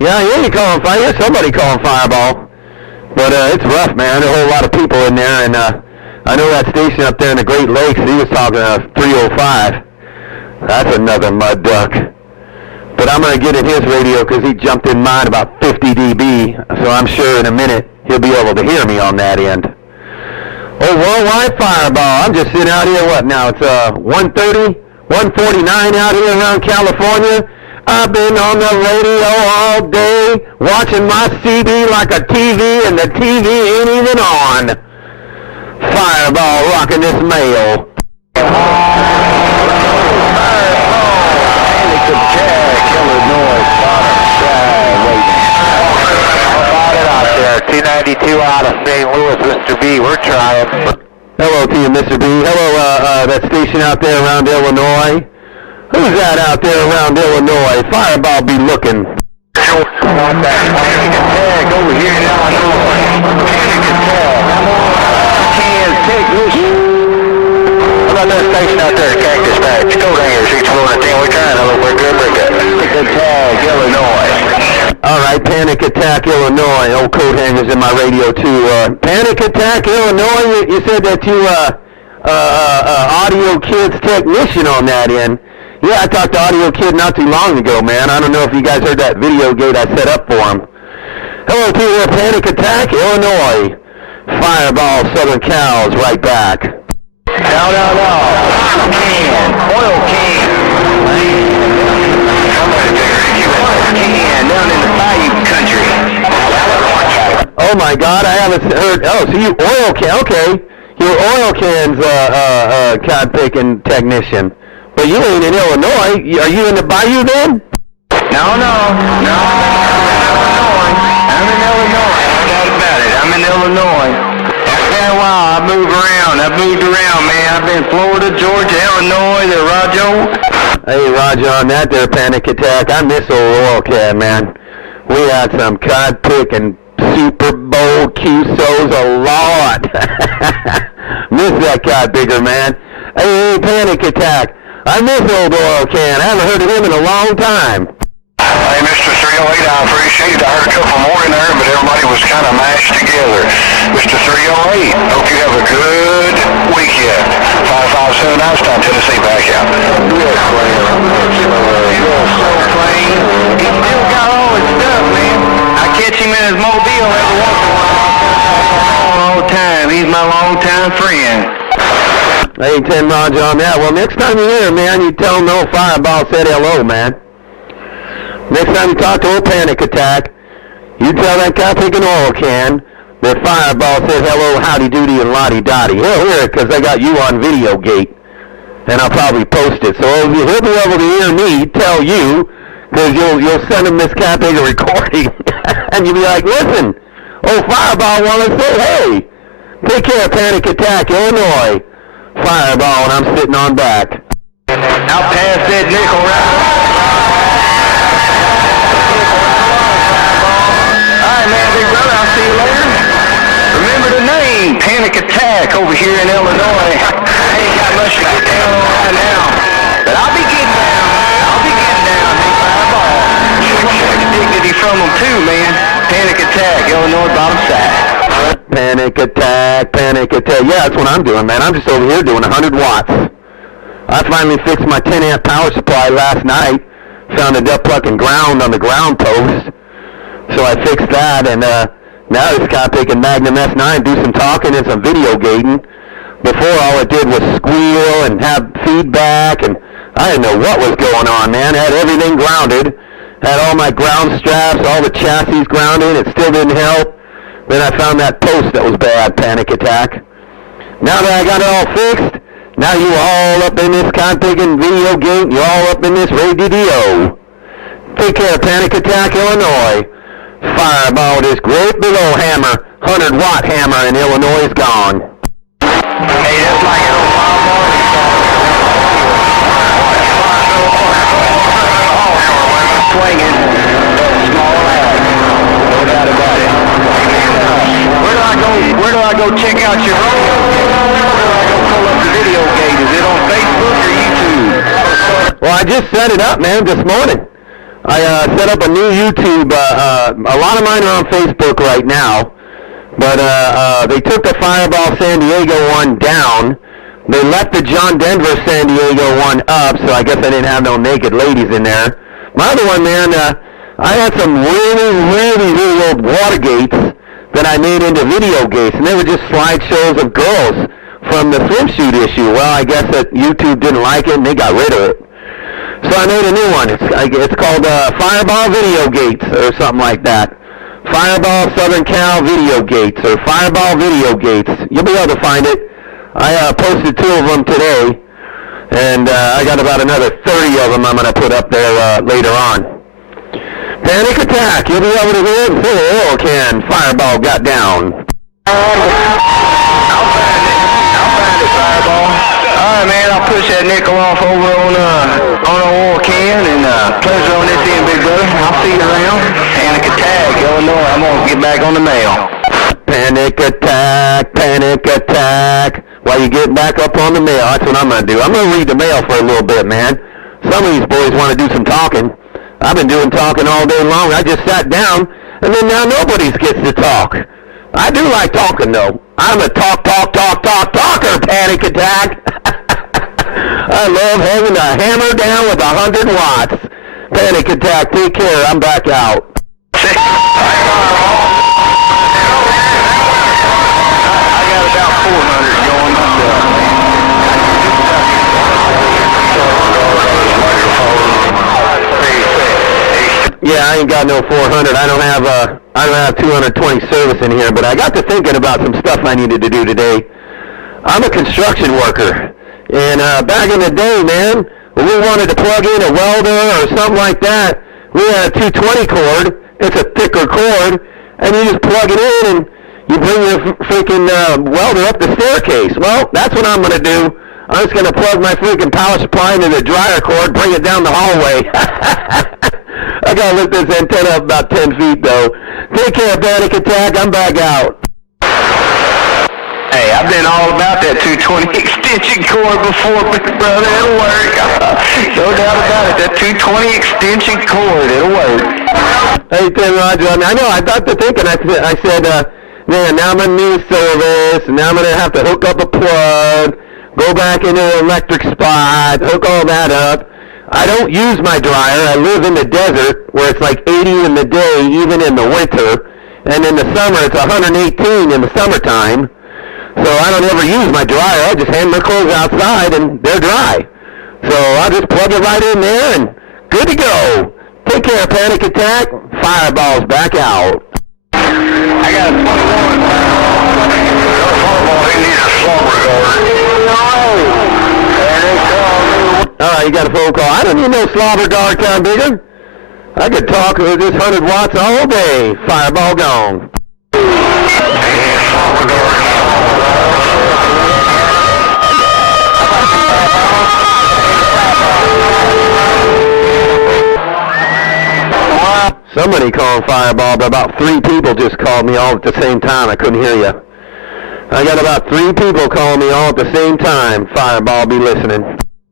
Yeah, yeah, you calling fire? Yeah, somebody calling Fireball. But it's rough, man. There are a whole lot of people in there, and I know that station up there in the Great Lakes, he was talking 305. That's another mud duck. But I'm going to get in his radio because he jumped in mine about 50 dB, so I'm sure in a minute he'll be able to hear me on that end. Oh, worldwide Fireball. I'm just sitting out here, what now? It's 1:30, 1:49 out here around California. I've been on the radio all day, watching my CD like a TV, and the TV ain't even on. Fireball rocking this mail. Illinois, out there, 292 out of St. Louis, Mr. B. We're trying. Hello to you, Mr. B. Hello, that station out there around Illinois. Who's that out there around Illinois? Fireball be looking. Over here in Illinois. What about that station out there, Cactus Patch? Go down here, 614. We're trying a little bit. Good tag, Illinois. All right, Pannic Attack, Illinois. Old coat hangers in my radio, too. Pannic Attack, Illinois, you said that you, Audio Kid's technician on that end. Yeah, I talked to Audio Kid not too long ago, man. I don't know if you guys heard that video gate I set up for him. Hello to you, Pannic Attack, Illinois. Fireball, Southern Cows, right back. No. Oil can. Down in the Bayou country. Oh my God, I haven't heard. Oh, so you oil can? Okay, you're oil cans cod picking technician, but you ain't in Illinois. Are you in the Bayou then? No. I'm in Illinois. No doubt about it. I'm in Illinois. After a while, I've moved around, man. I've been Florida, Georgia, Illinois, there, Rajo. Hey, Roger, on that there, Pannic Attack. I miss old oil can, man. We had some cod pick and Super Bowl QSOs a lot. Miss that cod picker, man. Hey, Pannic Attack. I miss old oil can. I haven't heard of him in a long time. Hey, Mr. 308, I appreciate it. I heard a couple more in there, but everybody was kind of mashed together. Mr. 308, hope you have a good weekend. 557 Einstein, Tennessee, back out. Yes, so plain. He still got all his stuff, man. I catch him in his mobile every once in a while. All time. He's my longtime friend. Hey, 10 Roger on that. Well, next time you're here, man, you tell him no Fireball said hello, man. Next time you talk to old Pannic Attack, you tell that guy picking oil can that Fireball said hello, howdy doody, and lottie dotty. He'll hear it because they got you on video gate, and I'll probably post it. So he'll be able to hear me tell you, because you'll send him this cat picking recording, and you'll be like, listen, old Fireball want to say, hey, take care, Pannic Attack, Illinois. Fireball, and I'm sitting on back. Out past that nickel right. Pannic Attack over here in Illinois. I ain't got much to get down on right now, but I'll be getting down. Big Fireball. Check dignity from them too, man. Pannic Attack, Illinois, bottom side. Pannic Attack. Yeah, that's what I'm doing, man. I'm just over here doing 100 watts. I finally fixed my 10 amp power supply last night. Found a duck plucking ground on the ground post. So I fixed that, and now this guy picking Magnum S9, do some talking and some video gating. Before, all it did was squeal and have feedback, and I didn't know what was going on, man. Had everything grounded. Had all my ground straps, all the chassis grounded. It still didn't help. Then I found that post that was bad, Pannic Attack. Now that I got it all fixed, now you all up in this con-picking video gate, you're all up in this radio. Take care, Pannic Attack, Illinois. Fireball, this great big old hammer, 100-watt hammer in Illinois is gone. Hey, that's like an old Fireball. Swinging, small lag, no doubt about it. Where do I go check out your road? Where do I go pull up the video gate? Is it on Facebook or YouTube? Well, I just set it up, man, this morning. I set up a new YouTube. A lot of mine are on Facebook right now, but they took the Fireball San Diego one down. They left the John Denver San Diego one up, so I guess I didn't have no naked ladies in there. My other one, man, I had some really old water gates that I made into video gates, and they were just slideshows of girls from the swimsuit issue. Well, I guess that YouTube didn't like it, and they got rid of it. So I made a new one. It's called Fireball Video Gates or something like that. Fireball Southern Cal Video Gates or Fireball Video Gates. You'll be able to find it. I posted 2 of them today, and I got about another 30 of them I'm going to put up there later on. Panic Attack. You'll be able to hear it. Oh, can Fireball got down. I'll find it, Fireball. Alright, man, I'll push that nickel off over on a oil can, and pleasure on this end, big brother. I'll see you around. Panic Attack, Illinois. I'm gonna get back on the mail. Panic Attack, Panic Attack. While you get back up on the mail, that's what I'm gonna do. I'm gonna read the mail for a little bit, man. Some of these boys want to do some talking. I've been doing talking all day long. I just sat down, and then now nobody gets to talk. I do like talking, though. I'm a talker, Panic Attack. I love having a hammer down with 100 watts. Panic Attack, take care. I'm back out. I got about 400 going. Yeah, I ain't got no 400. I don't have 220 service in here, but I got to thinking about some stuff I needed to do today. I'm a construction worker, and back in the day, man, when we wanted to plug in a welder or something like that, we had a 220 cord. It's a thicker cord, and you just plug it in, and you bring your freaking welder up the staircase. Well, that's what I'm going to do. I'm just going to plug my freaking power supply into the dryer cord, bring it down the hallway. I got to lift this antenna up about 10 feet, though. Take care, Panic Attack. I'm back out. Hey, I've been all about that 220 extension cord before, big brother. It'll work. No doubt about it. That 220 extension cord, it'll work. Hey, Tim Roger. I know. I got to thinking. I said, man, now I'm in new service, and now I'm going to have to hook up a plug, go back into an electric spot, hook all that up. I don't use my dryer. I live in the desert where it's like 80 in the day, even in the winter. And in the summer, it's 118 in the summertime. So I don't ever use my dryer. I just hang my clothes outside, and they're dry. So I'll just plug it right in there, and good to go. Take care, Panic Attack. Fireball's back out. I got a 21. Fireball, he needs a slumber guard. All right, you got a phone call. I don't need no slobber guard kind bigger. I could talk with this 100 watts all day. Fireball gone. Somebody called Fireball, but about 3 people just called me all at the same time. I couldn't hear you. I got about 3 people calling me all at the same time. Fireball, be listening.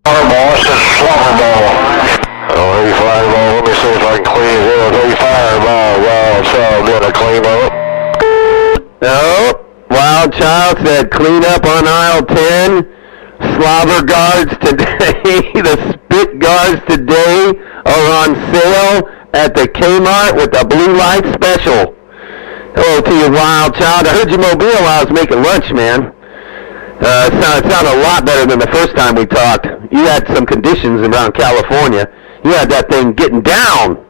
Fireball, this is Slumberball. Oh, hey, Fireball, let me see if I can clean it up. Hey, Fireball, Wild Child, gonna clean up? No, Wild Child said clean up on aisle 10. Slobber guards today, the spit guards today are on sale at the Kmart with the blue light special. Hello to you, Wild Child. I heard you mobile while I was making lunch, man. It sounded a lot better than the first time we talked. You had some conditions around California. You had that thing getting down.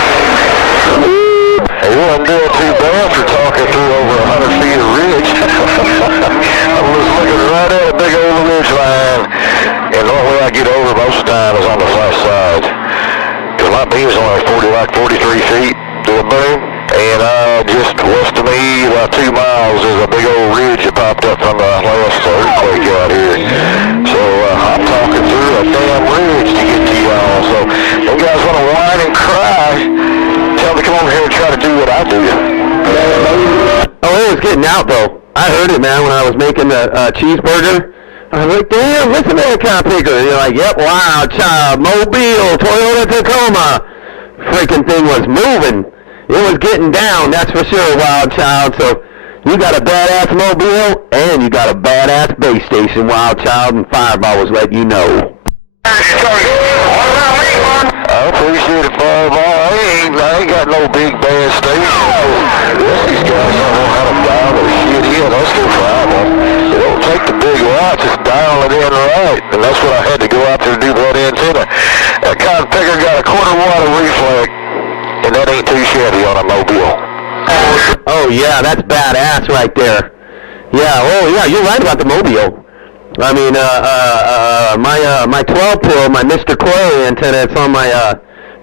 Hey, you wasn't doing too bad for talking through over 100 feet of ridge. I was looking right at a big old ridge line, and the only way I get over most of the time is on the flat side. Because my beam's only 43 feet to the boom, and just west of me, about 2 miles, there's a big old ridge that popped up from the last earthquake out here. So I'm talking through a damn ridge to get to y'all. So you guys want to whine and cry, tell me come over here and try to do what I do. Oh, it was getting out, though. I heard it, man, when I was making the cheeseburger. I was like, damn, listen to that kind of picker. And you're like, yep, Wild Child, Mobile, Toyota Tacoma. freaking thing was moving. It was getting down, that's for sure, Wild Child. So you got a badass mobile, and you got a badass base station, Wild Child, and Fireball was letting you know. I appreciate it, Fireball. I ain't got no big bad station. These guys don't know how to dial their shit in. That's their problem. They don't take the big watts, just dial it in right. And that's what I had to go out there to do that antenna. That cotton picker got a quarter watt of reflect, and that ain't too shabby on a mobile. Oh yeah, that's badass right there. Yeah, oh yeah, you're right about the mobile. I mean, my 12 pole, my Mr. Coil antenna, it's on my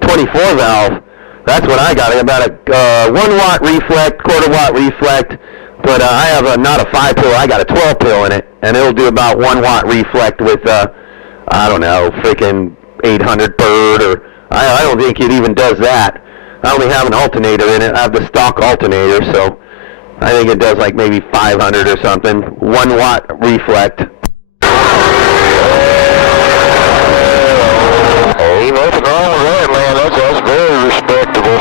24 valve. That's what I got. I got a 1 watt reflect, quarter watt reflect, but I have not a 5 pole. I got a 12 pole in it, and it'll do about 1 watt reflect with I don't know, freaking 800 bird, or I don't think it even does that. I only have an alternator in it. I have the stock alternator, so I think it does like maybe 500 or something. 1 watt reflect. Ain't nothing wrong with that, man. That's very respectable.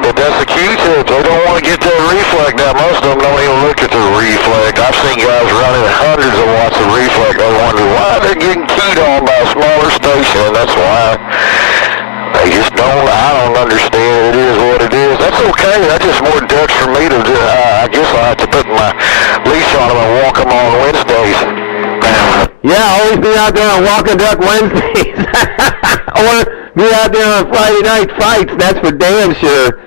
But that's the key to it. They don't want to get that reflect. Now, most of them don't even look at the reflect. I've seen guys running hundreds of watts of reflect. I wonder why they're getting keyed on by a smaller station, and that's why they just don't. I don't understand. It is what it is. That's okay. That's just more ducks for me to do. I guess I have to put my leash on them and walk them on Wednesdays. Yeah, always be out there on Walking Duck Wednesdays. Or be out there on Friday night fights, that's for damn sure.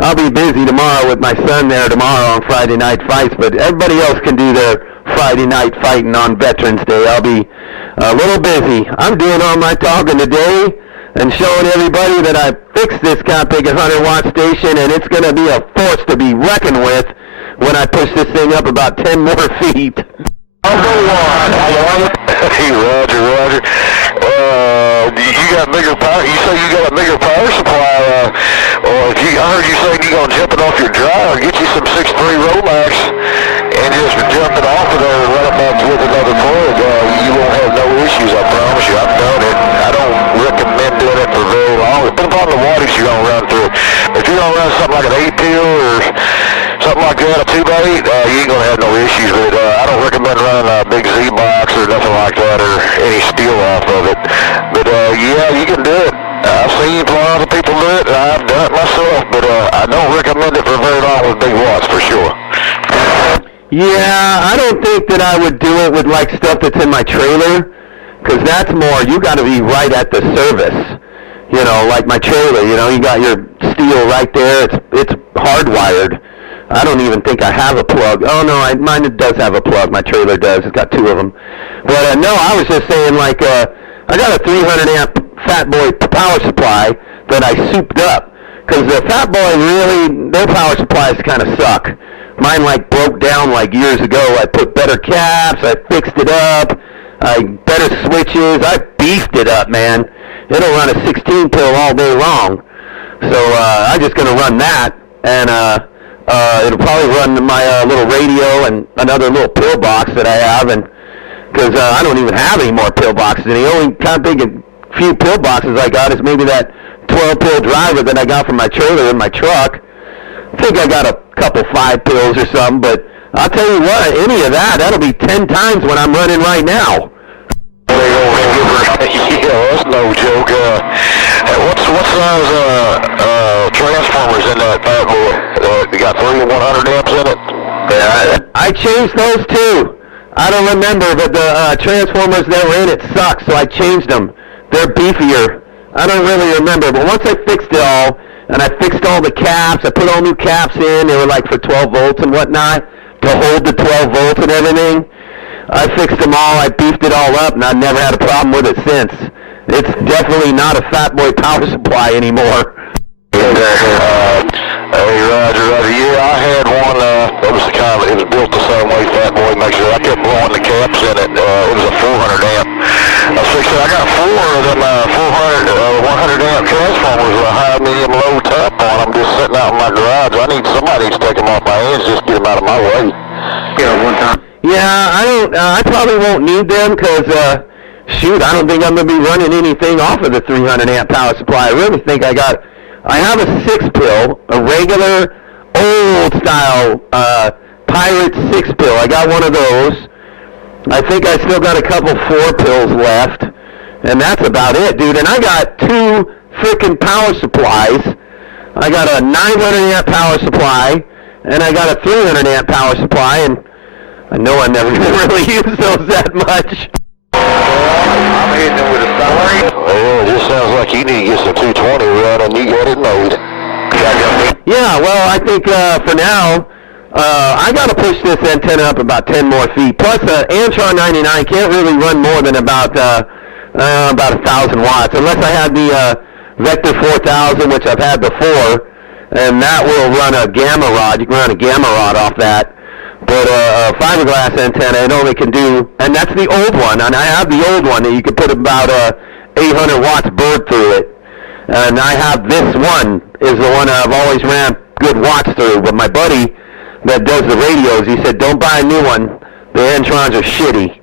I'll be busy tomorrow with my son there tomorrow on Friday night fights, but everybody else can do their Friday night fighting on Veterans Day. I'll be a little busy. I'm doing all my talking today and showing everybody that I fixed this big 100 watt station, and it's going to be a force to be reckoned with when I push this thing up about 10 more feet. Hey, Roger. You got bigger power. You say you got a bigger power supply. Or if I heard you saying you're gonna jump it off your dryer, get you some 6.3 Romax and just jump it off of there and run it back with another plug. You won't have no issues. I promise you. I've done it. I don't recommend doing it for very long. Depending upon the wattage you're gonna run through. If you're gonna run something like an 8-pill or something like that, a 2x8, you ain't gonna have no issues. But I don't recommend running a big Z-box or nothing like that, or any steel off of it. But yeah, you can do it. I've seen a lot of people do it, and I've done it myself, but I don't recommend it for very long with big watts, for sure. Yeah, I don't think that I would do it with like stuff that's in my trailer, because that's more, you got to be right at the service. You know, like my trailer, you know, you got your steel right there, it's hardwired. I don't even think I have a plug. Oh, no, mine does have a plug. My trailer does. It's got 2 of them. But, no, I was just saying, like, I got a 300-amp Fat Boy power supply that I souped up. Because the Fat Boy really, their power supplies kind of suck. Mine, like, broke down, like, years ago. I put better caps. I fixed it up. Better switches. I beefed it up, man. It'll run a 16-pill all day long. So, I'm just going to run that. And, it'll probably run my little radio and another little pillbox that I have, and because I don't even have any more pillboxes. And the only kind of big few pillboxes I got is maybe that 12-pill driver that I got from my trailer in my truck. I think I got a couple 5 pills or something, but I'll tell you what, any of that'll be 10 times what I'm running right now. Yeah, that's no joke. What size transformers in that Fat Boy? You got 3 100 amps in it? Yeah, I changed those too. I don't remember, but the transformers that were in it suck, so I changed them. They're beefier. I don't really remember, but once I fixed it all, and I fixed all the caps, I put all new caps in, they were like for 12 volts and whatnot, to hold the 12 volts and everything. I fixed them all, I beefed it all up, and I've never had a problem with it since. It's definitely not a Fat Boy power supply anymore. Hey, Roger. Yeah, I had one, it was built the same way Fat Boy makes it. I kept blowing the caps in it. It was a 400 amp. I got 4 of them 100 amp transformers with a high, medium, low tap on them just sitting out in my garage. Somebody needs to take them off my hands, just get them out of my way. Yeah, I probably won't need them because shoot, I don't think I'm going to be running anything off of the 300 amp power supply. I really think I have a 6-pill, a regular old style Pirate 6-pill. I got one of those. I think I still got a couple 4-pills left, and that's about it, dude. And I got 2 freaking power supplies. I got a 900 amp power supply, and I got a 300 amp power supply, and I know I never really use those that much. I'm hitting with a summary. Oh, this sounds like you need to get some 220 running. You got it made. Yeah, well, I think for now, I got to push this antenna up about 10 more feet. Plus, Antron 99 can't really run more than about 1,000 watts, unless I had the Vector 4000, which I've had before, and that will run a gamma rod. You can run a gamma rod off that. But a fiberglass antenna, it only can do, and that's the old one, and I have the old one that you can put about 800 watts bird through it. And I have this one, is the one I've always ran good watts through. But my buddy that does the radios, he said, don't buy a new one. The Antrons are shitty.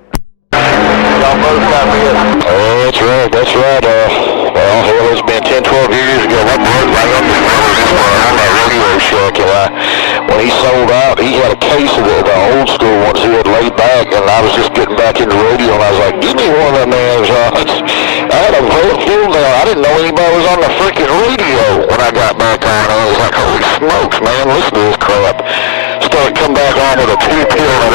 Oh, that's right, that's right. Well, hell, it's been 10, 12 years ago. I broke right up the on that Radio Shack, and when he sold out, he had a case of the old school ones he had laid back, and I was just getting back into radio, and I was like, give me one of them Amazons. I had a whole full now. I didn't know anybody was on the freaking radio when I got back on. I was like, holy smokes, man, listen to this crap. Started coming back on with a 2-pill and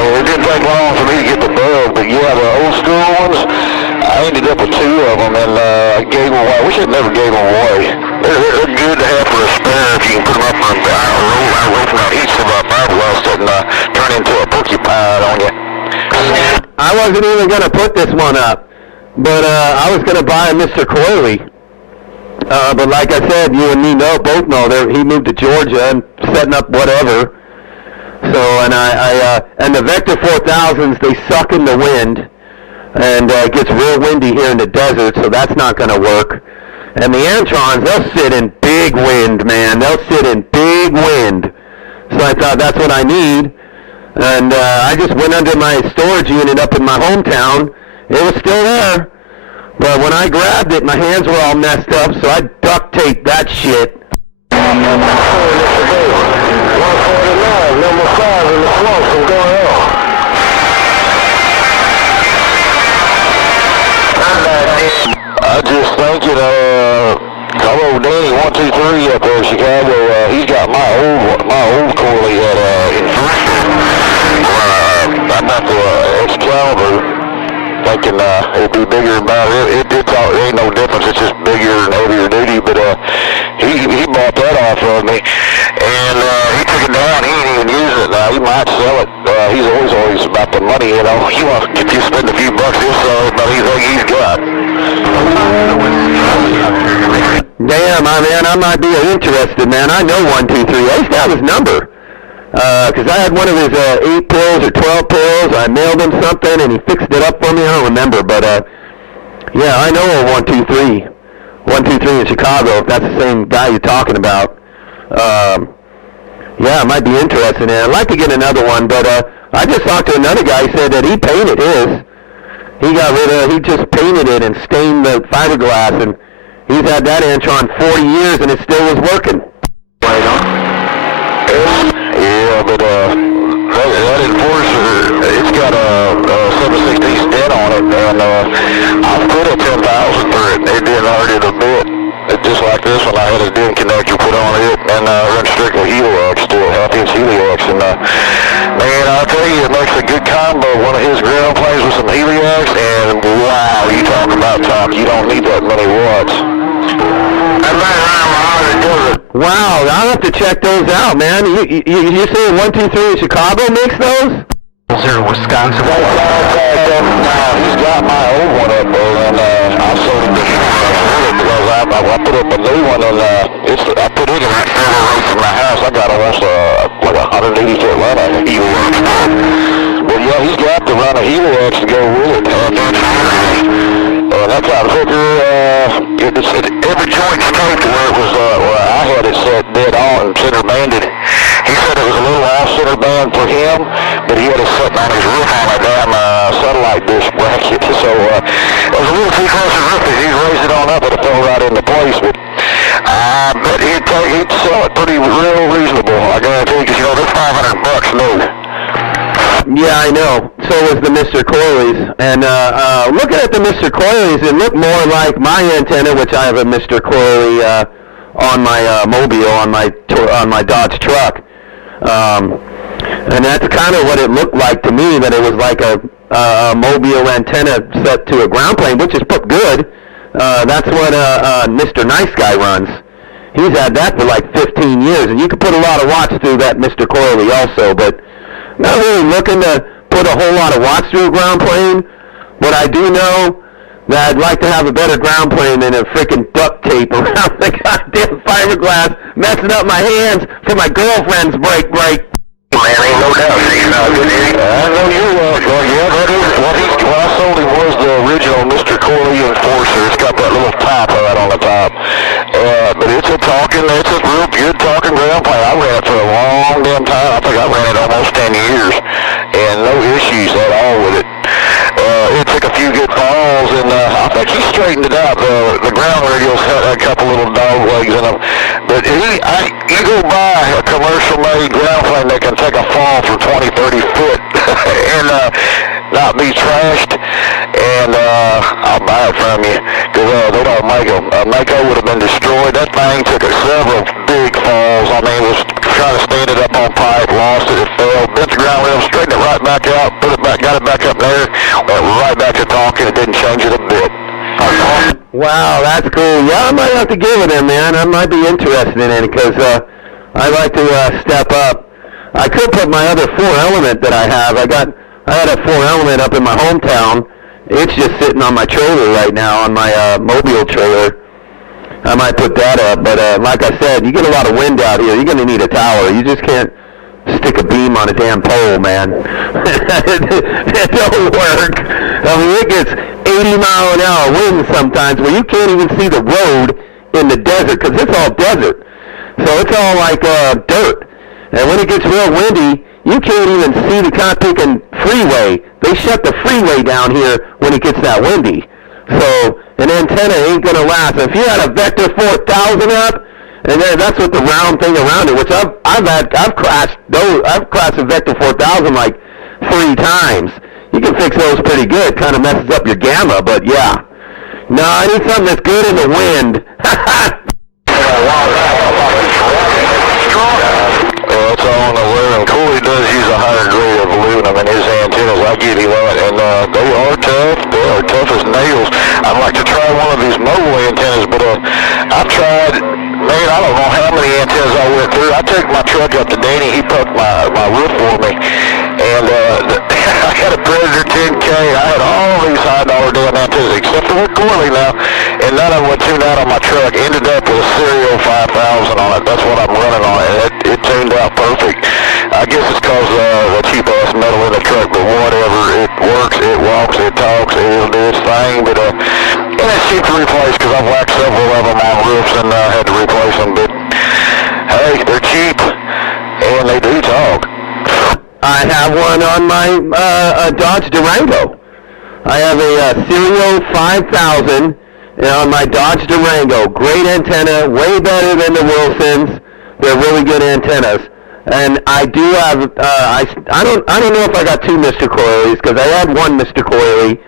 it didn't take long for me to get the bug, but yeah, the old school ones, I ended up with 2 of them, and I gave them away. I wish I never gave them away. They're good to have for a spare if you can put them up on I roll from out east of a fiberglass and turn into a porcupine on you. I wasn't even going to put this one up, but I was going to buy a Mr. Coily. But like I said, you and me both know he moved to Georgia and setting up whatever. So, and and the Vector 4000s, they suck in the wind, and it gets real windy here in the desert, so that's not going to work. And the Antrons, they'll sit in big wind, man. They'll sit in big wind. So I thought that's what I need. And I just went under my storage unit up in my hometown. It was still there. But when I grabbed it, my hands were all messed up, so I duct taped that shit. Number 5 in the swamp from going on. I just think, hello Danny 123 up there in Chicago. He's got my old Corley in first. I'm not the Excalibur. Thinking it'd be bigger and better. It ain't no difference. It's just bigger and heavier duty. But he bought that off of me, and he took it down. He ain't even using it now. He might sell it. He's always about the money, you know. If you spend a few bucks, he'll sell it about anything he's got. Damn, man, I might be interested, man. I know 123. I used to have his number. Because I had one of his 8 pills or 12 pills. I mailed him something, and he fixed it up for me. I don't remember, but yeah, I know a 123. 123 in Chicago, if that's the same guy you're talking about. Yeah, I might be interested in it. I'd like to get another one, but I just talked to another guy. He said that he painted his. He just painted it and stained the fiberglass, and he's had that Antron 40 years, and it still was working. Right on. Yeah, but that Enforcer, it's got a 7/16 stent on it, and I put a 10,000 through it. It didn't hurt it a bit. It's just like this one. I had a DIN connector put on it, and run strictly Helix, still half-inch Helix, and man, I'll tell you, it makes a good combo. One of his ground planes with some Helix, and wow, you talk about talk. You don't need that many watts. Wow, I'll have to check those out, man. You say 123 in Chicago makes those? Is there Wisconsin? He's got my old one up there, and I sold it to him because I put up a new one, and I put it in right further away from my house. I got almost like a 180-foot line on the Helix. Well, yeah, he's got to run a Helix to go with it. That kind of hooker, every joint's taped where it was, where I had it set dead on and center banded. He said it was a little off center band for him, but he had it sitting on his roof on a damn he'd sell it pretty real reasonable, I guarantee, because, they're $500 new. Yeah, I know. So was the Mr. Coyleys. And looking at the Mr. Coyleys, it looked more like my antenna, which I have a Mr. Coyley on my Mobile, on my Dodge truck. And that's kind of what it looked like to me, that it was like a Mobile antenna set to a ground plane, which is put good. That's what Mr. Nice Guy runs. He's had that for like 15 years, and you can put a lot of watts through that Mr. Coyley also, but not really looking to put a whole lot of watts through a ground plane, but I do know that I'd like to have a better ground plane than a freaking duct tape around the goddamn fiberglass, messing up my hands for my girlfriend's break. Man, ain't no doubt. I know you well, yeah, that is what I sold him was the original Mr. Coyley Enforcer. It's got that little top right on the top. But it's a real good talking ground plane. I ran it for a long damn time. I think I ran it almost 10 years. And no issues at all with it. It took a few good falls, and I think he straightened it out. The ground radials had a couple little dog legs in them. But you go buy a commercial-made ground plane that can take a fall from 20, 30 foot and not be trashed, and I'll buy it from you, because they don't make them. Mako would have been destroyed. That thing took several big falls. I mean, was trying to stand it up on pipe, lost it, it fell, bent the ground rail, straightened it right back out, put it back, got it back up there, went right back to talking. It didn't change it a bit. Wow, that's cool. Yeah, I might have to give it in, man. I might be interested in it, because I like to step up. I could put my other 4-element that I have. I had a 4-element up in my hometown. It's just sitting on my trailer right now, on my Mobile trailer. I might put that up, but like I said, you get a lot of wind out here. You're going to need a tower. You just can't stick a beam on a damn pole, man. It don't work. I mean, it gets 80-mile-an-hour winds sometimes where you can't even see the road in the desert, because it's all desert. So it's all like dirt. And when it gets real windy, you can't even see the Conpickin freeway. They shut the freeway down here when it gets that windy. So an antenna ain't going to last. If you had a Vector 4000 up, and then that's what the round thing around it, which I've crashed a Vector 4000 like 3 times. You can fix those pretty good. Kind of messes up your gamma, but yeah. No, I need something that's good in the wind. It's on the aluminum. Cooley does use a higher grade of aluminum in his antennas. I give you that, and they are tough. They are tough as nails. I'd like to try one of these mobile antennas, but I've tried. Man, I don't know how many antennas I went through. I took my truck up to Danny. He poked my roof for me, and I had a Predator 10K. I had all these high-dollar damn antennas, except for Cooley now, and none of them would tune out on my truck. Ended up with a Serial 5000 on it. That's what I'm running on. It tuned out perfect. I guess it's because the cheap-ass metal in the truck, but whatever. It works, it walks, it talks, it'll do its thing, but and it's cheap to replace, because I've whacked several of them on roofs and had to replace them, but hey, they're cheap, and they do talk. I have one on my Dodge Durango. I have a Serial 5000 on my Dodge Durango. Great antenna, way better than the Wilsons. They're really good antennas. And I do have, I don't know if I got 2 Mr. Coyleys, because I had 1 Mr. Coyley,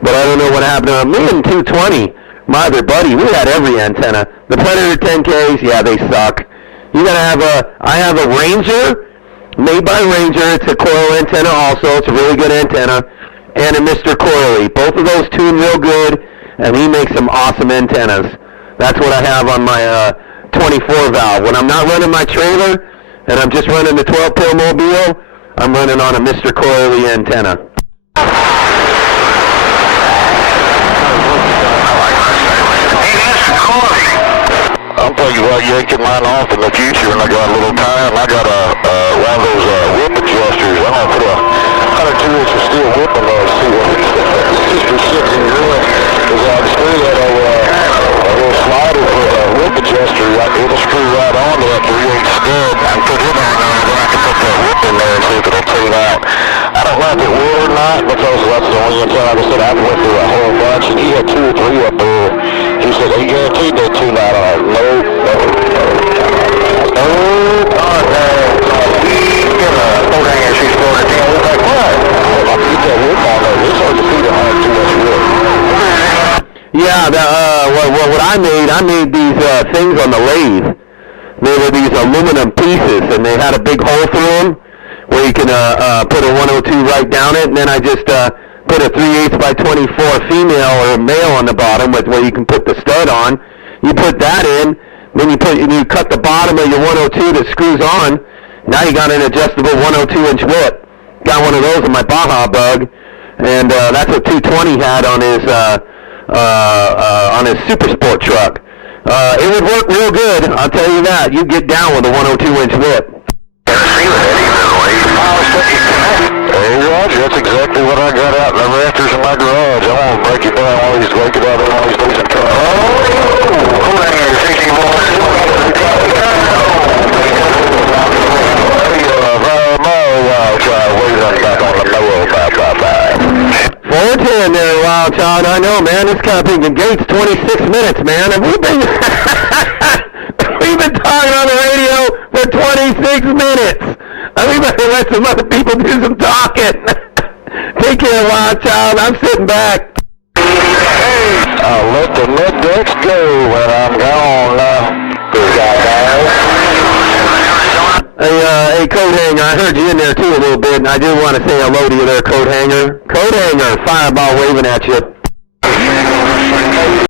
but I don't know what happened to me and 220. My other buddy, we had every antenna. The Predator 10Ks, yeah, they suck. You gotta have I have a Ranger, made by Ranger. It's a coil antenna also. It's a really good antenna. And a Mr. Coyley. Both of those tune real good, and he makes some awesome antennas. That's what I have on my 24 valve. When I'm not running my trailer, and I'm just running the 12-pill Mobile, I'm running on a Mr. Coyley antenna. I'm thinking about yanking mine off in the future when I got a little time. I got one of those whip adjusters. I'm going to put a 102-inch of steel whip on there and see what it's sits in there. Because I can screw that a little slider for a whip adjuster. It'll screw right on to that 3/8 stud. I can put it in there, and then I can put that whip in there and see if it'll tune out. I don't know if it will or not, because that's the only antenna. Like I said, I've went through a whole bunch, and he had 2 or 3 up there. He said he guaranteed that tune out on it. No. Yeah, what I made these things on the lathe. They were these aluminum pieces, and they had a big hole through them where you can put a 102 right down it, and then I just put a 3/8 by 24 female or male on the bottom where you can put the stud on. You put that in, then you cut the bottom of your 102 that screws on. Now you got an adjustable 102-inch whip. Got one of those in my Baja Bug, and that's what 220 had on his Super Sport truck. It would work real good, I'll tell you that. You get down with a 102-inch whip. Hey, Roger, that's exactly what I got out in the rafters in my garage. I want to break it down, all these, break it out of all these decent cars. Oh, there, 60 more. 410 there, Wild Child. I know, man. This Cupping Gates 26 minutes, man. And we've been talking on the radio for 26 minutes. We better let some other people do some talking. Take care, Wild Child. I'm sitting back. Hey, I'll let the mid decks go when I'm gone. Hey, Coat Hanger, I heard you in there too a little bit, and I do want to say hello to you there, Coat Hanger. Coat Hanger, fireball waving at you.